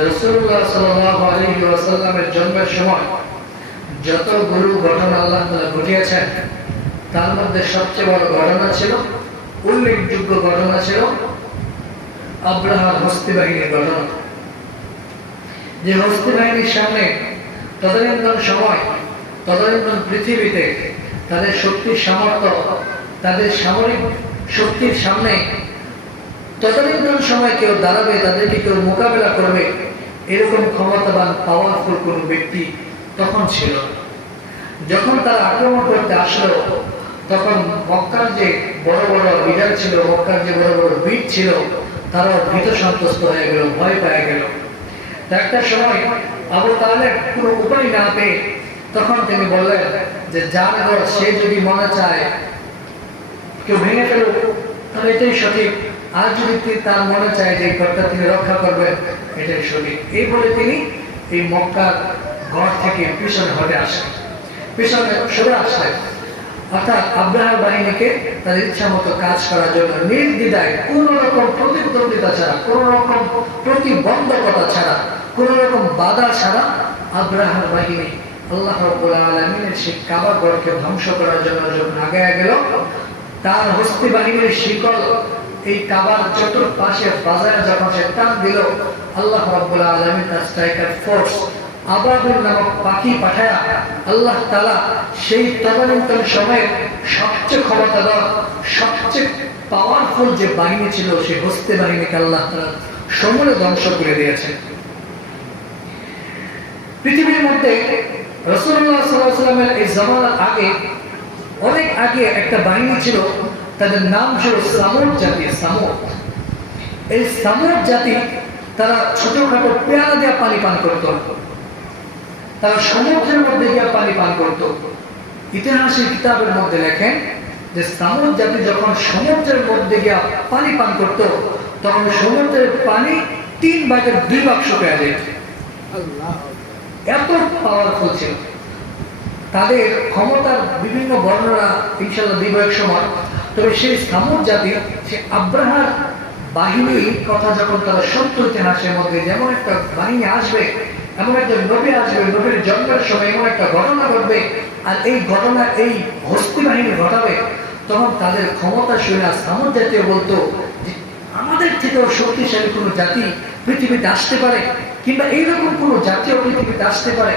রাসূলুল্লাহ সাল্লাল্লাহু আলাইহি ওয়াসাল্লামের জন্মের সময় যতগুলো ঘটনা আল্লাহ তাআলা ঘটিয়েছেন, তার মধ্যে সবচেয়ে বড় ঘটনা ছিল, উল্লেখযোগ্য ঘটনা ছিল আব্রাহার হস্তি বাহিনীর ঘটনা। যে হস্তি বাহিনীর সামনে তদানীন্তন সময়, তদানীন্তন পৃথিবীতে তাদের শক্তির সামর্থ্য, তাদের সামরিক শক্তির সামনে তদানীন্তন সময় কেউ দাঁড়াবে, তাদেরকে কেউ মোকাবেলা করবে, এরকম ক্ষমতাবান পাওয়ারফুল কোন ব্যক্তি তখন ছিল। যখন তারা আক্রমণ করতে আসলো, তখন মক্কার যে বড় বড় লিডার ছিল, মক্কার যে বড় বড় বীর ছিল, তারাও ভীত সন্ত্রস্ত হয়ে গেল, ভয় পেয়ে গেল। একটা সময় আবু তালেব কোনো উপায় না পেয়ে তখন তিনি বললেন যে যার ঘর সে যদি মনে চায় কেউ ভেঙে ফেল, তাহলে এটাই সঠিক। আর যদি তার মনে চায় যে ঘরটা তিনি রক্ষা করবেন, এটাই সঠিক। এই বলে তিনি এই মক্কার ঘর থেকে পিছনে হটে আসেন, পিছনে সরে আসলেন। অর্থাৎ আব্রাহার বাহিনীকে তার ইচ্ছা মতো কাজ করার জন্য নির্দ্বিধায়, কোন রকম প্রতিদ্বন্দ্বিতা ছাড়া, কোন রকম প্রতিবন্ধকতা ছাড়া, কোন রকম বাধা ছাড়া আব্রাহার বাহিনী আল্লাহ রাব্বুল আলামিনের সেই কাবা ঘরকে ধ্বংস করার জন্য যখন আগায়া গেল, তার হস্তি বাহিনীর শিকল এই কাবার চতুর্পাশে বাজারে যখন সে টান দিল, আল্লাহ রাব্বুল আলামিন তার স্ট্রাইকার ফোর্স আবাবিল নামক পাখি পাঠায়া আল্লাহ তাআলা সেই তদানীন্তন সময়ে সবচেয়ে ক্ষমতাধর, সবচেয়ে পাওয়ারফুল যে বাহিনী ছিল, সেই হস্তি বাহিনীকে আল্লাহ তাআলা সমূলে ধ্বংস করে দিয়েছেন। পৃথিবীর মধ্যে রাসূলুল্লাহ সাল্লাল্লাহু আলাইহি ওয়াসাল্লামের এই জামানার আগে, অনেক আগে একটা বাহিনী ছিল, তাদের নাম ছিল সামুদ জাতি। সামুদ, এই সামুদ জাতি তারা ছোটখাটো পেয়ালা দিয়ে পানি পান করত, তারা সমুদ্রের মধ্যে গিয়ে পানি পান করত। ইতিহাসের কিতাবের মধ্যে লেখেন যে সামুদ জাতি যখন সমুদ্রের মধ্যে গিয়ে পানি পান করত, তখন সমুদ্রের পানি 3/2 শুকিয়ে যেত। এত পাওয়ারফুল ছিল তাদের ক্ষমতার বিভিন্ন বর্ণনা ইনশাআল্লাহ দিব এক সময়। তবে সেই সামুদ জাতি, সে আব্রাহার বাহিনীর কথা যখন তারা সত্য ইতিহাসের মধ্যে, যেমন একটা বাহিনী আসবে, এমন একটা নবী আসবে, নবীর জন্মের সময় এমন একটা ঘটনা ঘটবে, আর এই ঘটনা এই হস্তি বাহিনী ঘটাবে, তখন তাদের ক্ষমতা শুনে সামুদ জাতীয় বলতো যে আমাদের থেকেও শক্তিশালী কোনো জাতি পৃথিবীতে আসতে পারে, কিংবা এইরকম কোনো জাতীয় পৃথিবীতে আসতে পারে।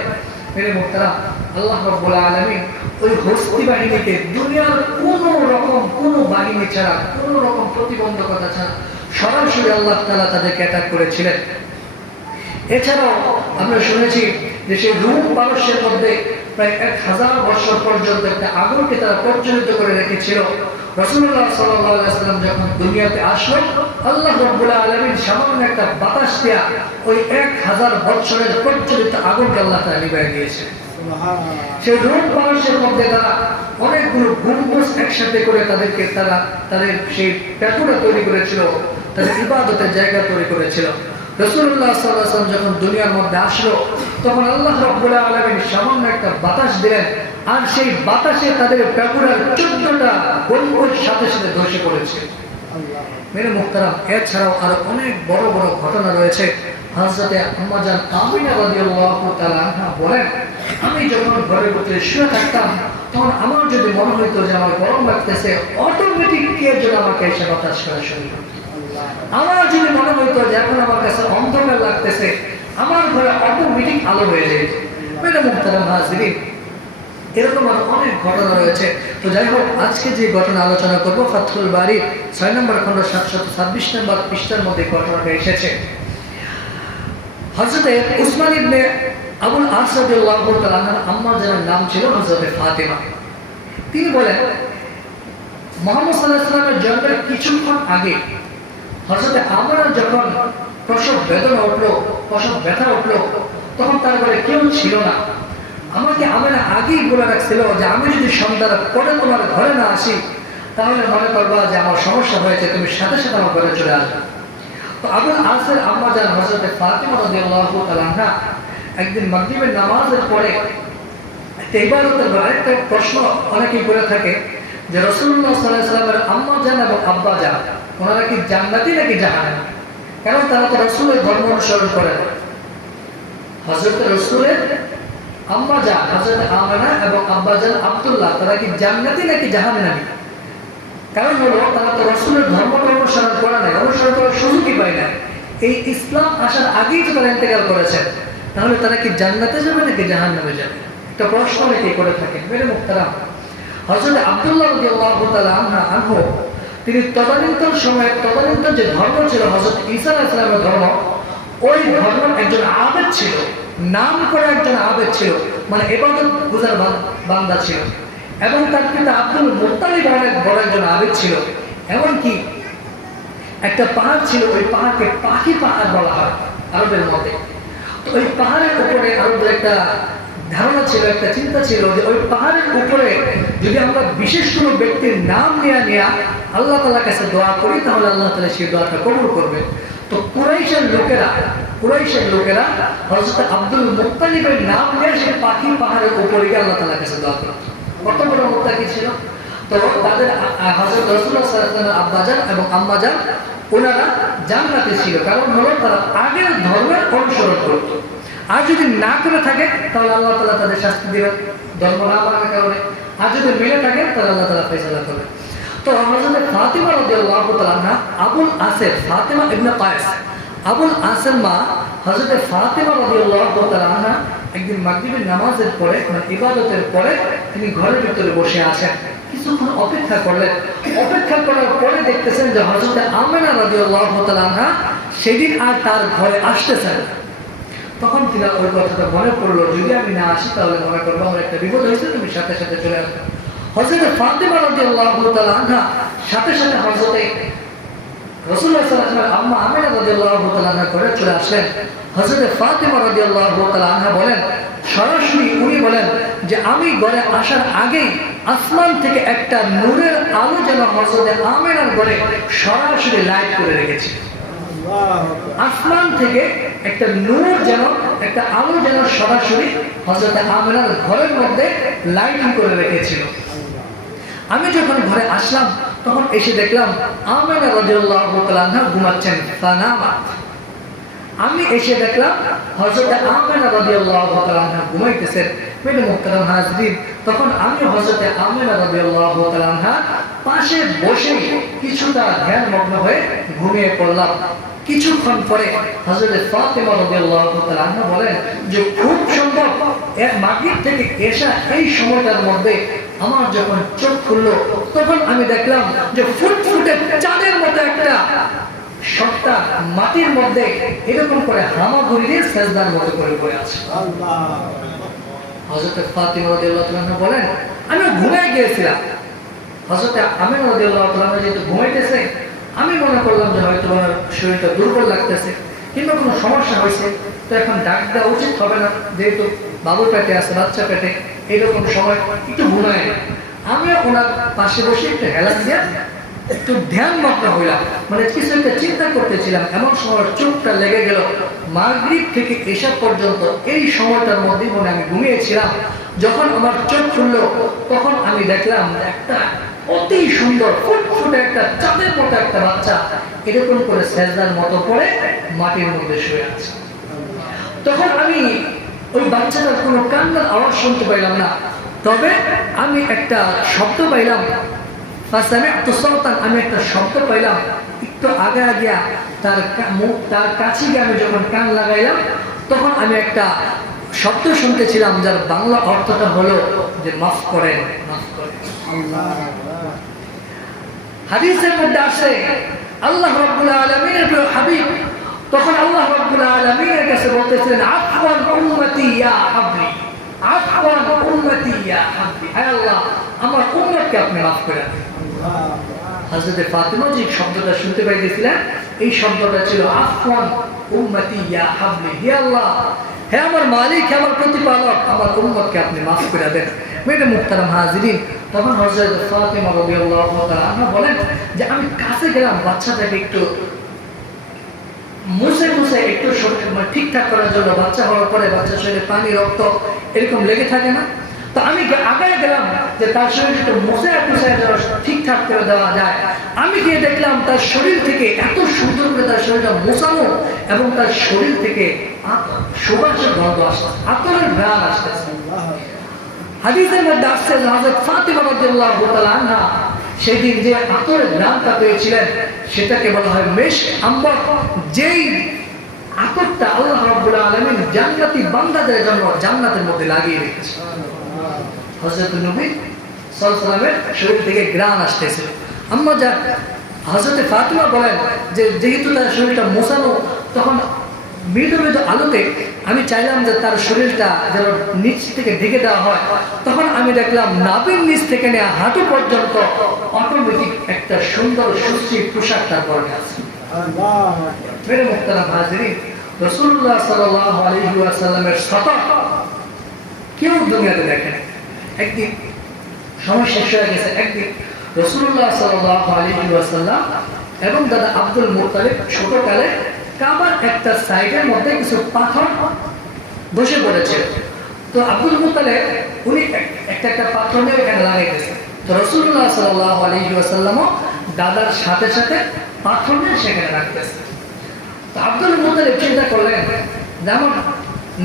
মেরে মুহতারাম, আল্লাহ রাব্বুল আলামিন ওই হস্তি বাহিনীকে দুনিয়ার কোনো রকম কোনো বাহিনী ছাড়া, কোনো রকম প্রতিবন্ধকতা ছাড়া সরাসরি আল্লাহ তাআলা তাদেরকে অ্যাটাক করেছিলেন। এছাড়াও আমরা শুনেছি যে সেই রুম পারস্যের মধ্যে প্রায় 1000 বছর পর্যন্ত একটা আগুনকে তারা প্রজ্বলিত করে রেখেছিল। রাসূলুল্লাহ সাল্লাল্লাহু আলাইহি ওয়াসাল্লাম যখন দুনিয়াতে আসলো, আল্লাহ রাব্বুল আলামিন সামান্য একটা বাতাস দিয়া ওই 1000 বছরের প্রজ্বলিত আগুনকে আল্লাহ তাআলা নিভিয়ে দিয়েছে। সেই রুম পারস্যের মধ্যে তারা অনেকগুলো গম্বুজ একসাথে করে তাদেরকে তাদের সেই প্যাকুরা তৈরি করেছিল, তাদের ইবাদতের জায়গা তৈরি করেছিল। রাসূলুল্লাহ সাল্লাল্লাহু আলাইহি ওয়াসাল্লাম যখন দুনিয়ার মধ্যে আসলো, তখন আল্লাহ রাব্বুল আলামিন সামান্য একটা বাতাস দিলেন, আর সেই বাতাসে তাদের প্যাকুরার 14টা গম্বুজ সাথে সাথে ধসে পড়েছে। মেরে মুহতারাম, এছাড়াও আরো অনেক বড় বড় ঘটনা রয়েছে। হযরতে আম্মা জান আমিনা রাদিয়াল্লাহু তাআলা আনহা বলেন, আমি যখন ঘরের ভিতরে শুয়ে থাকতাম, তখন আমার যদি মনে হইতো যে আমার গরম লাগতেছে, অটোমেটিক কে যেন আমাকে এসে বাতাস করা শুরু করত। আমার যদি মনে হইতো যে এখন আমার কাছে অন্ধকার লাগতেছে, আমার ঘরে অটোমেটিক আলো হয়ে যেত। মেরে মুহতারাম হাজিরিন, এরকম আরো অনেক ঘটনা রয়েছে। তো যাই হোক, আজকে যে ঘটনা আলোচনা করবো, ফাতহুল বারী 6 নম্বর খণ্ড 726 নম্বর পৃষ্ঠার মধ্যে ঘটনাটা এসেছে। হযরতে উসমান ইবনে আবুল আস রাদিয়াল্লাহু তাআলা আনহু আম্মা জানের নাম ছিল হযরতে ফাতেমা। তিনি বলেন, মুহাম্মদ সাল্লাল্লাহু আলাইহি ওয়াসাল্লামের জন্মের কিছুক্ষণ আগে হযরতে আমেনা যখন প্রসব বেদনা উঠলো, প্রসব ব্যথা উঠলো, তখন তার ঘরে কেউ ছিল না। আমাকে আমেনা আগেই বলে রাখছিল যে আমি যদি সন্ধ্যার পরে তোমার ঘরে না আসি, তাহলে মনে করবা যে আমার সমস্যা হয়েছে, তুমি সাথে সাথে আমার ঘরে চলে আসবে। তো আবুল আসের আম্মা জান হযরতে ফাতেমা রাদিয়াল্লাহু তাআলা আনহা একদিন মাগরিবের নামাজের পরে একটা ইবাদতের আরেকটা প্রশ্ন অনেকেই করে থাকে যে রাসূলুল্লাহ সাল্লাল্লাহু আলাইহি ওয়াসাল্লামের আম্মা জান এবং আব্বা জান ওনারা কি জান্নাতি নাকি জাহান্নামী? কারণ তারা তো রাসূলের ধর্ম অনুসরণ করে না। হযরত রাসূলের আম্মা জান হযরত আমেনা এবং আব্বা জান আব্দুল্লাহ তারা কি জান্নাতি নাকি জাহান্নামী? কারণ হলো তারা তো রাসূলের ধর্মকে অনুসরণ করে নাই, অনুসরণ করার সুযোগই পায় না। এই ইসলাম আসার আগেই তো তারা ইন্তেকাল করেছেন, তাহলে তারা কি জান্নাতে যাবে নাকি জাহান্নামে যাবে? একটা প্রশ্ন অনেকেই করে থাকেন। মেরে মুহতারাম, হযরত আব্দুল্লাহ রাদিয়াল্লাহু তাআলা আনহু তিনি তদানীন্তন সময়ে তদানীন্তন যে ধর্ম ছিল হযরত ঈসা আলাইহিস সালামের ধর্ম, ওই ধর্মের একজন আবেদ ছিল, নাম করে একজন আবেদ ছিল, মানে ইবাদত গুজার বান্দা ছিল। এবং তার পিতা আব্দুল মুত্তালিব অনেক বড় একজন আবেদ ছিল। এমনকি একটা পাহাড় ছিল, ওই পাহাড়কে পাখি পাহাড় বলা হয় আরবের মধ্যে। তো ওই পাহাড়ের উপরে আরবের একটা ধারণা ছিল, একটা চিন্তা ছিল যে ওই পাহাড়ের উপরে যদি আমরা বিশেষ কোনো ব্যক্তির নাম নেয়া আল্লাহ তাআলার কাছে দোয়া করি, তাহলে আল্লাহ তাআলা সেই দোয়াটা কবুল করবে। তো কুরাইশের লোকেরা হযরত আব্দুল মুত্তালিবের নাম নিয়ে সেই পাখি পাহাড়ের উপরে গিয়ে আল্লাহ তাআলার কাছে দোয়া করত। কত বড় মুত্তাকি ছিল! তো তাদের হযরত রাসূলুল্লাহ সাল্লাল্লাহু আলাইহি ওয়াসাল্লাম আব্বাজান এবং আম্মাজান ওনারা জান্নাতে ছিল, কারণ হলো তারা আগের ধর্মের অনুসরণ করত। আর যদি না করে থাকে তাহলে আল্লাহ তাআলা তাদের শাস্তি দিবেন ধর্ম না মানার কারণে, আর যদি মেনে থাকে তাহলে আল্লাহ তাআলা ফয়সালা করবেন। তো হযরত ফাতিমা রাদিয়াল্লাহু তাআলা আনহা আবুল আসের ফাতিমা ইবনে কায়েস, আবুল আসের মা হযরত ফাতিমা রাদিয়াল্লাহু তাআলা আনহা একদিন মাগরিবের নামাজের পরে, মানে ইবাদতের পরে তিনি ঘরের ভিতরে বসে আছেন। কিছুক্ষণ অপেক্ষা করলেন। অপেক্ষা করার পরে দেখতেছেন যে হযরত আমেনা রাদিয়াল্লাহু তাআলা আনহা সেদিন আর তার ঘরে আসতেছেন। তখন তিনি ওই কথাটা মনে পড়লো, যদি আমি না আসি তাহলে মনে করবো আমার একটা বিপদ হয়েছে, তুমি সাথে সাথে চলে আসবে। হযরত ফাতিমা রাদিয়াল্লাহু তাআলা আনহা সাথে সাথে হযরত রাসূলুল্লাহ সাল্লাল্লাহু আলাইহি ওয়াসাল্লাম আম্মা আমেনা রাদিয়াল্লাহু তাআলা আনহা ঘরে চলে আসলেন। হযরত ফাতিমা রাদিয়াল্লাহু তাআলা আনহা বলেন, সরাসরি উনি বলেন যে আমি ঘরে আসার আগেই আসমান থেকে একটা নূরের আলো যেন হযরত আমেনার ঘরে সরাসরি লাইট করে রেখেছে। আসমান থেকে একটা নূর যেন, একটা আলো যেন সরাসরি হযরত আমেনার ঘরের মধ্যে লাইটিং করে রেখেছিল। আমি যখন ঘরে আসলাম তখন এসে দেখলাম আমেনা রাদিয়াল্লাহু তাআলা আনহা ঘুমাচ্ছেন। আমি এসে দেখলাম হযরত আমেনা রাদিয়াল্লাহু তাআলা আনহা ঘুমাইতেছেন। মেরে মুহতারাম হাজরিন, তখন আমি হযরত আমেনা রাদিয়াল্লাহু তাআলা আনহা পাশে বসে কিছুটা ধ্যানমগ্ন হয়ে ঘুমিয়ে পড়লাম। কিছুক্ষণ পরে হযরত ফাতিমা রাদিয়াল্লাহু তাআলা আনহা বলেন যে খুব সম্ভব মাগরিব থেকে এশা এই সময়টার মধ্যে আমার যখন চোখ খুললো তখন আমি দেখলাম যে ফুটফুটে চাঁদের মতো একটা সত্তা মাটির মধ্যে এরকম করে হামাগুড়ি দিয়ে সেজদার মতো করে পড়ে আছে। হযরত ফাতিমা রাদিয়াল্লাহু তাআলা আনহা বলেন আমি ঘুমিয়ে গিয়েছিলাম। হযরত আমেনা রাদিয়াল্লাহু তাআলা আনহা যেহেতু ঘুমাইতেছে, আমি মনে করলাম যে হয়তো আমার শরীরটা দুর্বল লাগতেছে কিংবা কোনো সমস্যা হয়েছে, তো এখন ডাক দেওয়া উচিত হবে না, যেহেতু বাবু পেটে আছে, বাচ্চা পেটে, এইরকম সময় একটু ঘুমায়। আমি ওনার পাশে বসে একটু হেলান দিয়ে একটু ধ্যানমগ্ন হইলাম, মানে কিছু একটা চিন্তা করতেছিলাম। এমন সময় চোখটা লেগে গেল মাগরিব থেকে এশা পর্যন্ত এই সময়টার মধ্যে মনে আমি ঘুমিয়েছিলাম। যখন আমার চোখ খুললো তখন আমি দেখলাম একটা অতি সুন্দর ফুটফুটে একটা চাঁদের মতো একটা বাচ্চা এরকম করে সেজদার মতো পড়ে মাটির মধ্যে শুয়ে আছে। তখন আমি ওই বাচ্চাটার কোনো কান্নার আওয়াজ শুনতে পাইলাম না, তবে আমি একটা শব্দ পাইলাম। আমি একটা শব্দ পাইলাম একটু আগে গিয়া তার কাছে গিয়ে আমি যখন কান লাগাইলাম তখন আমি একটা শব্দ শুনতেছিলাম যার বাংলা অর্থটা হলো যে মাফ করেন, মাফ করেন। হাদিসের মধ্যে আসে আল্লাহ রাব্বুল আলামিনের প্রিয় হাবিব তখন আল্লাহ রাব্বুল আলামিনের কাছে বলতেছিলেন আফওয়ান উম্মতি ইয়া হাবলি, আফওয়ান উম্মতি ইয়া হাবলি, হে আল্লাহ আমার উম্মতকে আপনি মাফ করে দেন। হযরত ফাতিমা যে শব্দটা শুনতে পাইতেছিলেন এই শব্দটা ছিল আফওয়ান উম্মতি ইয়া হাবলি, হে আল্লাহ, হে আমার মালিক, হে আমার প্রতিপালক, আমার উম্মতকে আপনি মাফ করে দেন। মেরে মুহতারাম হাজিরিন, তখন হযরত ফাতিমা রাদিয়াল্লাহু তাআলা আনহা বলেন যে আমি কাছে গেলাম বাচ্চাটাকে একটু মুছে মুছে একটু ঠিকঠাক করার জন্য। বাচ্চা হওয়ার পরে বাচ্চার শরীরে পানি রক্ত এরকম লেগে থাকে না, তো আমি আগে গেলাম যে তার শরীর একটু মুছে ঠিকঠাক করে দেওয়া যায়। আমি গিয়ে দেখলাম তার শরীর থেকে এত সুন্দর করে তার শরীরটা মোছানো এবং তার শরীর থেকে সুবাসের গন্ধ আসছে, আতরের ঘ্রাণ আসতেছে। হাদিসের মধ্যে আসছে যে হযরত ফাতিমা রাদিয়াল্লাহু তাআলা আনহা সেদিন যে আতরের ঘ্রাণটা পেয়েছিলেন সেটাকে বলা হয় মেশক আম্বর, যেই আতরটা আল্লাহ রাব্বুল আলামিন জান্নাতি বান্দাদের জন্য জান্নাতের মধ্যে লাগিয়ে রেখেছেন। হযরত নবী সাল্লাল্লাহু আলাইহি ওয়াসাল্লামের শরীর থেকে ঘ্রাণ আসতেছে। আম্মা জান হযরত ফাতিমা বলেন যে যেহেতু তার শরীরটা মোছানো, তখন মৃদু মৃদু আলোতে আমি চাইলাম যে তার শরীরটা যেন নিচ থেকে ঢেকে দেওয়া হয়। তখন আমি দেখলাম নাভির নিচ থেকে নেওয়া হাঁটু পর্যন্ত অটোমেটিক একটা সুন্দর সুশ্রী পোশাক তার পরনে আছে। মেরে মুহতারাম হাজিরিন, রাসূলুল্লাহ সাল্লাল্লাহু আলাইহি ওয়াসাল্লামের সতত কেউ দুনিয়াতে দেখে না। একদিন সময় শেষ হয়ে গেছে, একদিন রাসূলুল্লাহ সাল্লাল্লাহু আলাইহি ওয়াসাল্লাম এবং দাদা আব্দুল মুত্তালিব ছোটকালে কাবার একটা সাইডের মধ্যে কিছু পাথর বসে পড়েছে। তো আব্দুল মুত্তালিব উনি একটা একটা পাথর নিয়ে এখানে লাগাইতেছে। তো রাসূলুল্লাহ সাল্লাল্লাহু আলাইহি ওয়াসাল্লামও দাদার সাথে সাথে পাথর নিয়ে সেখানে রাখতেছে। তো আব্দুল মুত্তালিব চিন্তা করলেন, যেমন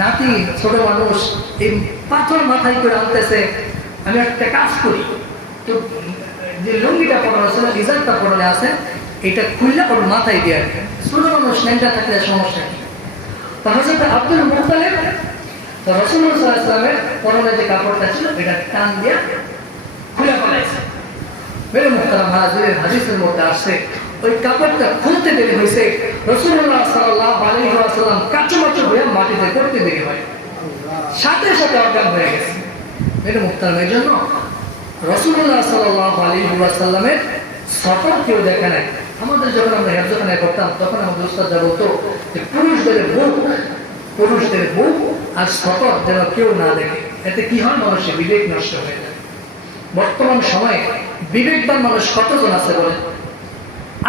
নাতি ছোট মানুষ এই পাথর মাথায় করে আনতেছে, আমি একটা কাজ করি, তো যে লুঙ্গিটা পরানো আছে, রিজার্ভটা পরানো আছে, এটা খুললে ওর মাথায় দিয়ে ছোট মানুষ ন্যাংটা থাকলে সমস্যা কি। তো হযরত আব্দুল মুত্তালিব রাসূলুল্লাহ সাল্লাল্লাহু আলাইহি ওয়াসাল্লামের পরনে যে কাপড়টা ছিল এটা টান দিয়ে খুলে ফেলাইছে। মেরে মুহতারাম হাজিরিন, হাদিসের মধ্যে আসছে ওই কাপড়টা খুলতে দেরি হয়েছে, রাসূলুল্লাহ সাল্লাল্লাহু আলাইহি ওয়াসাল্লাম কাঁচুমাচু হয়ে মাটিতে পড়তে দেরি হয়, সাথে সাথে অজ্ঞান হয়ে গেছে। মেরে মুহতারাম, এই জন্য রাসূলুল্লাহ সাল্লাল্লাহু আলাইহি ওয়াসাল্লামের সফর কেউ দেখে নাই। আমাদের যখন আমরা হেফজখানায় করতাম তখন আমাদের উস্তাদরা বলতো যে পুরুষদের বুক আর সফর যেন কেউ না দেখে। এতে কি হয়, মানুষের বিবেক নষ্ট হয়ে যায়। বর্তমান সময়ে বিবেকবান মানুষ কতজন আছে বলেন?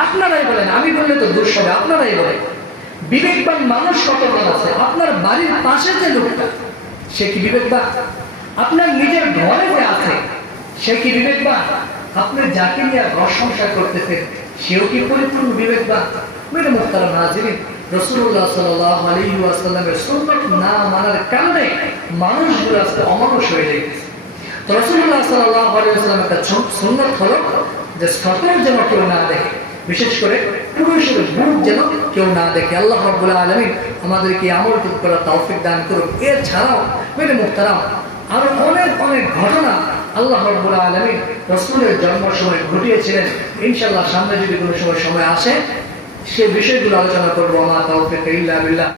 আপনারাই বলেন, আমি বললে তো দোষ হবে, আপনারাই বলেন বিবেকবান মানুষ কতজন আছে? আপনার বাড়ির পাশে যে লোকটা, সে কি বিবেকবান? আপনার নিজের ঘরে যে আছে সে কি বিবেকবান? আপনি যাকে নিয়ে ঘর সংসার করতেছেন সেও কি পরিপূর্ণ বিবেকবান? মেরে মুহতারাম হাজিরিন, রাসূলুল্লাহ সাল্লাল্লাহু আলাইহি ওয়াসাল্লামের সুন্নাত না মানার কারণে মানুষগুলো আজকে অমানুষ হয়ে যাইতেছে। তো রাসূলুল্লাহ সাল্লাল্লাহু আলাইহি ওয়াসাল্লামের একটা সুন্নাত হলো যে সতর যেন কেউ না দেখে, বিশেষ করে পুরুষের বুক যেন কেউ না দেখে। আল্লাহ রাব্বুল আলামিন আমাদেরকে আমল করার তৌফিক দান করুন। এছাড়াও মেরে মুহতারাম আরো অনেক অনেক ঘটনা আল্লাহ রাব্বুল আলামিন রাসূলের জন্মের সময় ঘটিয়েছিলেন। ইনশাআল্লাহ সামনে যদি কোনো সময় আসে সে বিষয়গুলো আলোচনা করবো। আমার তৌফিক ইল্লা বিল্লাহ।